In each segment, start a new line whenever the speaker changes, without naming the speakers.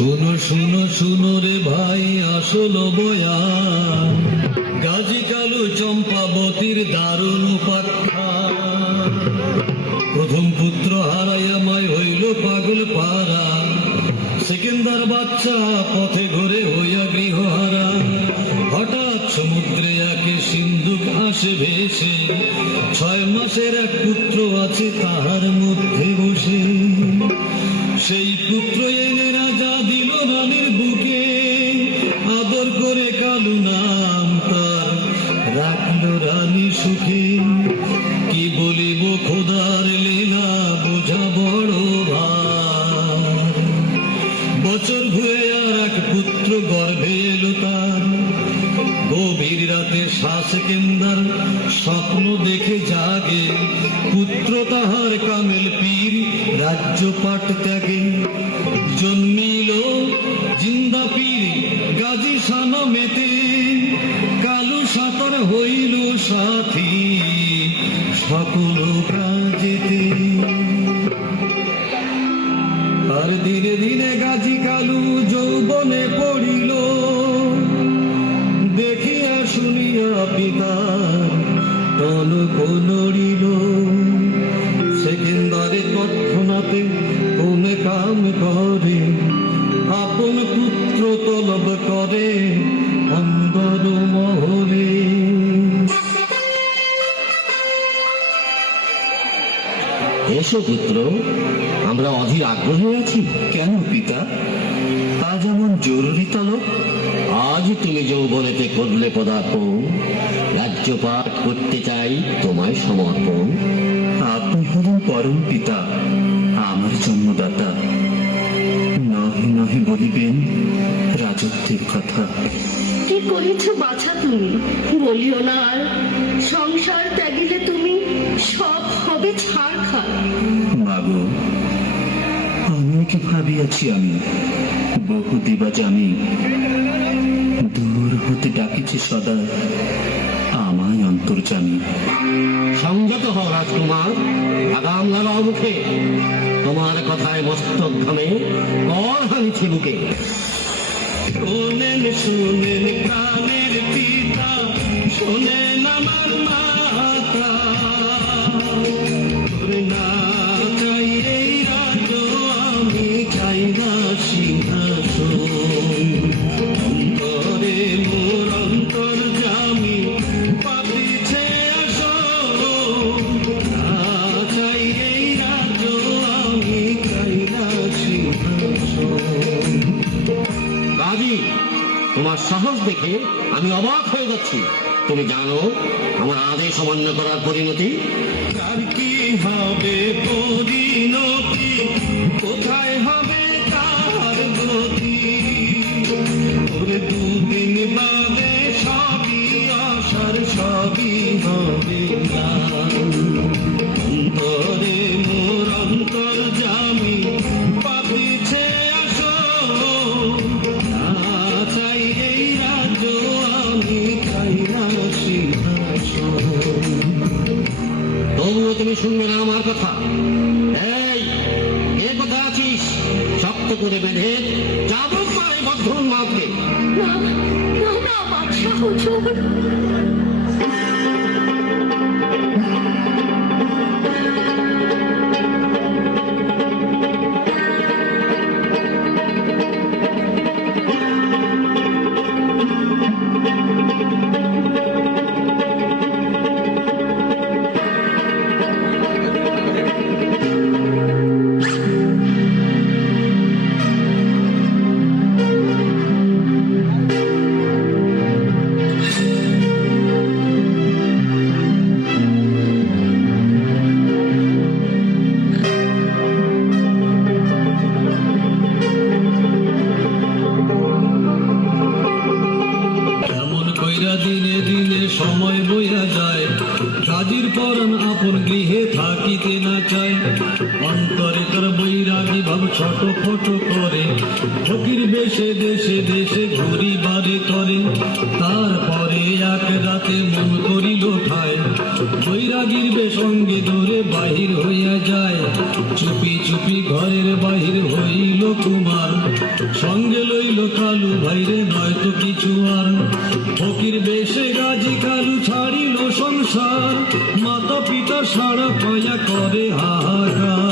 শুনো শুনো শুনো রে ভাই, আসল বয়ান। গাজী কালু চম্পাবতীর দারুণ প্রথম পুত্র হারাইয়া মায় হইল পাগল পারা সেকেন্দার বাচ্চা পথে ঘুরে হইয়া গৃহহারা। হঠাৎ সমুদ্রে একে সিন্ধুক আসে ভেসে। ছয় মাসের এক পুত্র আছে তাহার মধ্যে বসে। সেই
আমরা অধীর আগ্রহে আছি।
কেন পিতা? তা যেমন জরুরি তলব
আজ তুমি যৌবনেতে করলে পদার্পণ রাজ্যপাট করতে চাই তোমায় সমর্পণ।
আপনি হলেন পরম পিতা, আমার জন্মদাতা। নহে নহে বলিবেন রাজত্বের কথা।
কি করেছ বাছা তুমি? বলিও না আর। সংসার ত্যাগিলে তুমি সব হবে ছাড়
মাগো আমিও কি ভাবিয়াছি আমি। বহু দিবা জানি দূর হতে ডাকিছে সদা আমায় অন্তর্জামী
সংযত হও রাজকুমার আগাম লাগাও মুখে। তোমার কথায় মস্তক ঘামে কর হানিছে বুকে।
শোনেন শোনেন কানের পিতা শোনেন আমার মাতা
তুমি জানো আমার আদেশ অমান্য করার পরিণতি।
আর কি হবে 我求你 বৈরাগীর বেসঙ্গে দূরে বাহির হইয়া যায়। চুপি চুপি ঘরের বাহির হইল কুমার। সঙ্গে লইল কালু ভাইরে নয়তো কিছু আর। ফকির বেশে গাজি কালু ছাড়িল সংসার। মাতা পিতা সারা পায়া করে হাহাকার।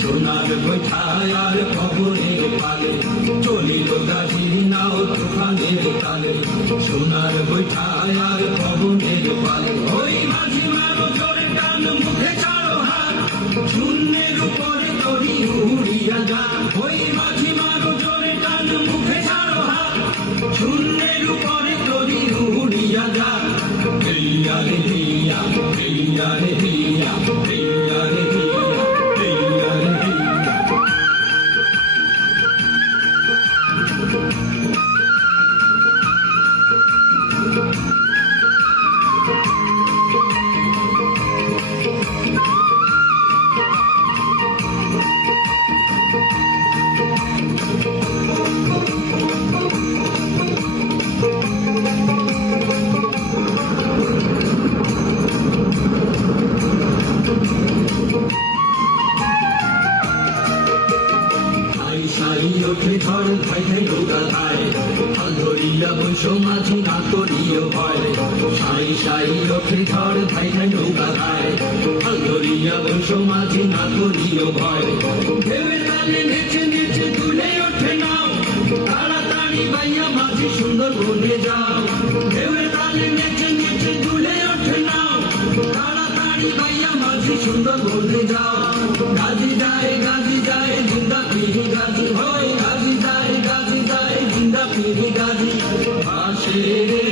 সোনার বৈঠায় আর খবরের পালে। চলিল গাছি নাও তুফানের তালে। সোনার বৈঠায় আর খবরের পালে। ওই মাঝি মারো জোরে টান মুখে ছাড়ো হাত। শূন্যের উপরে তরি উড়িয়া যা। ওই মাঝি মারো জোরে টান মুখে ছাড়ো হাত। শূন্যের উপরে তরি উড়িয়া যা। হেইয়া রে হেইয়া হেইয়া রে। ঝড় ভাই ভাই নৌকা ধায় হাল ধরিয়া বৈশ মাঝি না করিও ভয় সাই সাই ওঠে ঝড় ভাই ভাই নৌকা ধায় হাল ধরিয়া বৈশ মাঝি না করিও ভয় মাঝি সুন্দর বনে যাও ঢেউয়ের তালে নেচে নেচে তুলে তাড়াতাড়ি ভাইয়া মাঝি সুন্দর বলে যাও। গাজি যায় গাজি যায়, জিন্দা পিহি গাজি হয়। গাজি যায় গাজি যায়, জিন্দা পিহি গাজি। আসে রে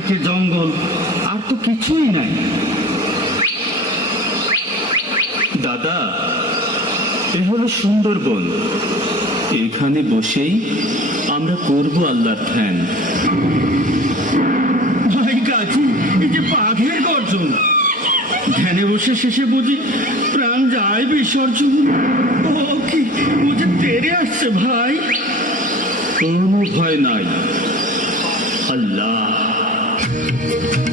চারিদিকে জঙ্গল, আর তো কিছুই নাই। দাদা, এ হলো সুন্দরবন। এখানে বসেই আমরা করব আল্লাহর ধ্যান। ভাই যে বাঘের গর্জন। ধ্যানে বসে শেষে বুঝি প্রাণ যায় বিসর্জন। ও কি যে তেরে আসছে ভাই। কোনো ভয় নাই। আল্লাহ। Thank you.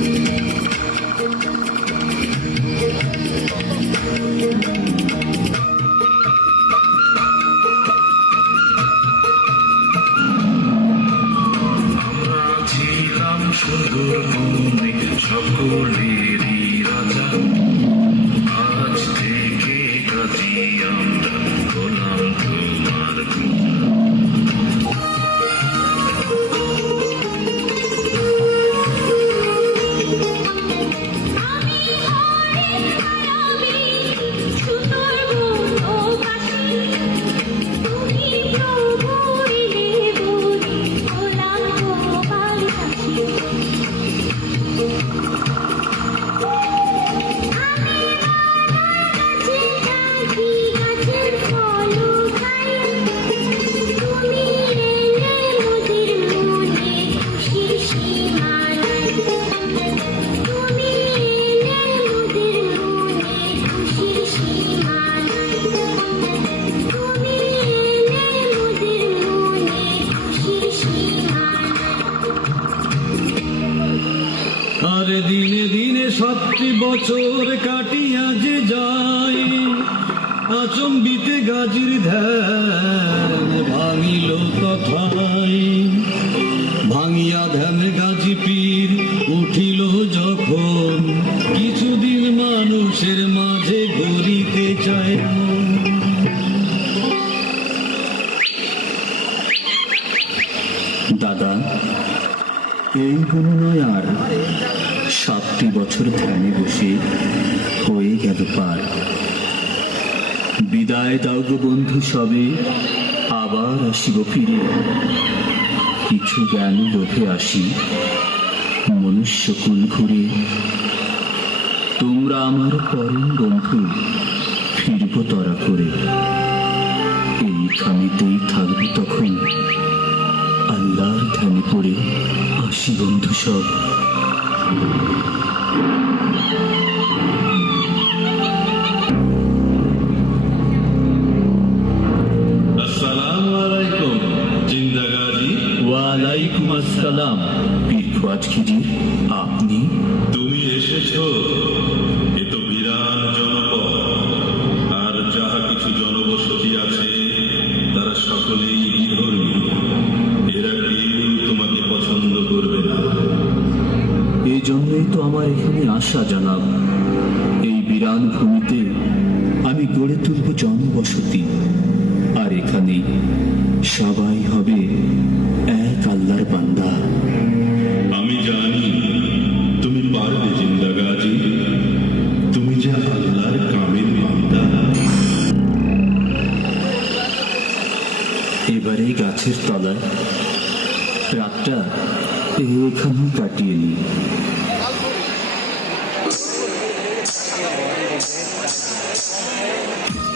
সাতটি বছর কাটিয়া যে যায় আচম্বিতে গাজির ধ্যান ভাঙিল তথায়। ভাঙিয়া ধ্যান গাজী পীর উঠিল যখন। কিছুদিন মানুষের মাঝে চায় মন।
দাদা, এই গণনায় আর। সাতটি বছর ধ্যানে বসে হয়ে গেল পার। বিদায় দাও গো বন্ধু সবে, আবার আসিব ফিরে। কিছু জ্ঞান লোভে আসি, মনুষ্য কুল ঘুরে। তোমরা আমার পরম বন্ধু, ফিরব তরা করে। এইখানেতেই থাকবে তখন আল্লাহর ধ্যানে পড়ে আসি বন্ধু সব। Thank you. এখানে আসা জানাব এই বিরান ভূমিতে আমি গড়ে তুলব জনবসতি। আর এখানেই সবাই হবে এক আল্লাহর বান্দা।
আমি জানি তুমি পারবে জিন্দা গাজী। তুমি যে আল্লাহর কামের বান্দা।
এবারে গাছের তলায় রাতটা এখানেই কাটিয়ে নিই। しす。